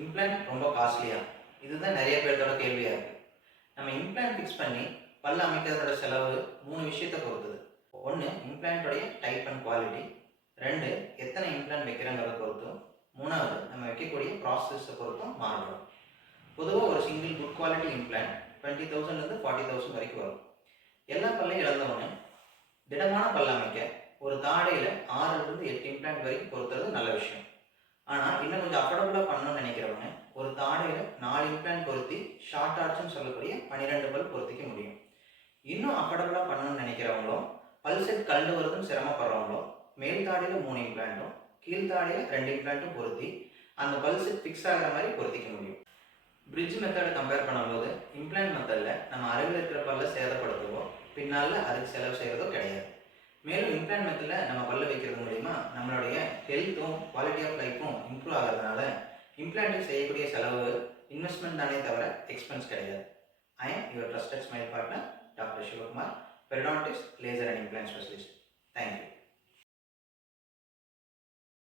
Implant ரொம்ப காஸ்ட்லியா? இதுதான் நிறைய பேர்த்தோட கேள்வியா இருக்கு. நம்ம இம்ப்ளான்ட் ஃபிக்ஸ் பண்ணி பல்ல அமைக்கிறதோட செலவு 3 விஷயத்த பொறுத்தது. 1 இம்ப்ளான்ட்டோடைய டைப் அண்ட் குவாலிட்டி. 2 எத்தனை இம்ப்ளான்ட் வைக்கிறோங்கிறத பொறுத்தும். 3வது நம்ம வைக்கக்கூடிய ப்ராசஸை பொறுத்தும் மாறுபடும். பொதுவாக ஒரு சிங்கிள் குட் குவாலிட்டி இம்ப்ளான்ட் 20,000லேருந்து 40,000 வரைக்கும் வரும். எல்லா பல்லையும் இழந்தவொடனே திடமான பல்ல அமைக்க ஒரு தாடையில் 6லேருந்து 8 இம்ப்ளான்ட் வரைக்கும் பொறுத்துறது நல்ல விஷயம். ஆனால் இன்னும் கொஞ்சம் அஃபோர்டபுளாக பண்ணணும்னு நினைக்கிறவங்க ஒரு தாடையில் 4 இம்ப்ளான்ட் பொருத்தி ஷார்ட் ஆர்ச்னு சொல்லக்கூடிய 12 பல் பொருத்திக்க முடியும். இன்னும் அஃபோர்டபுளாக பண்ணணும்னு நினைக்கிறவங்களும் பல் செட் கலந்து வருதுன்னு சிரமப்படுறவங்களும் மேல் தாடையில் 3 இம்ப்ளான்ட்டும் கீழ் தாடையில் 2 இம்ப்ளான்ட்டும் பொருத்தி அந்த பல் செட் ஃபிக்ஸ் ஆகிற மாதிரி பொருத்திக்க முடியும். பிரிட்ஜ் மெத்தடை கம்பேர் பண்ணும்போது இம்ப்ளான்ட் மெத்தடில் நம்ம அருகில் இருக்கிற பல்ல சேதப்படுத்துவோ பின்னால் அதுக்கு செலவு செய்கிறதோ கிடையாது. மேலும் இம்ப்ளான்ட் மெத்தடில் நம்ம பல்ல வைக்கிறது மூலிமா நம்மளுடைய ஹெல்த்தும் குவாலிட்டி ஆஃப் லைஃப்பும் இம்ப்ரூவ் ஆகிறதுனால இம்ப்ளான்ட்டுக்கு செய்யக்கூடிய செலவு இன்வெஸ்ட்மெண்ட் தானே தவிர எக்ஸ்பென்ஸ் கிடையாது. I am your trusted smile partner doctor Sivakumar, periodontist, laser and implant specialist. Thank you.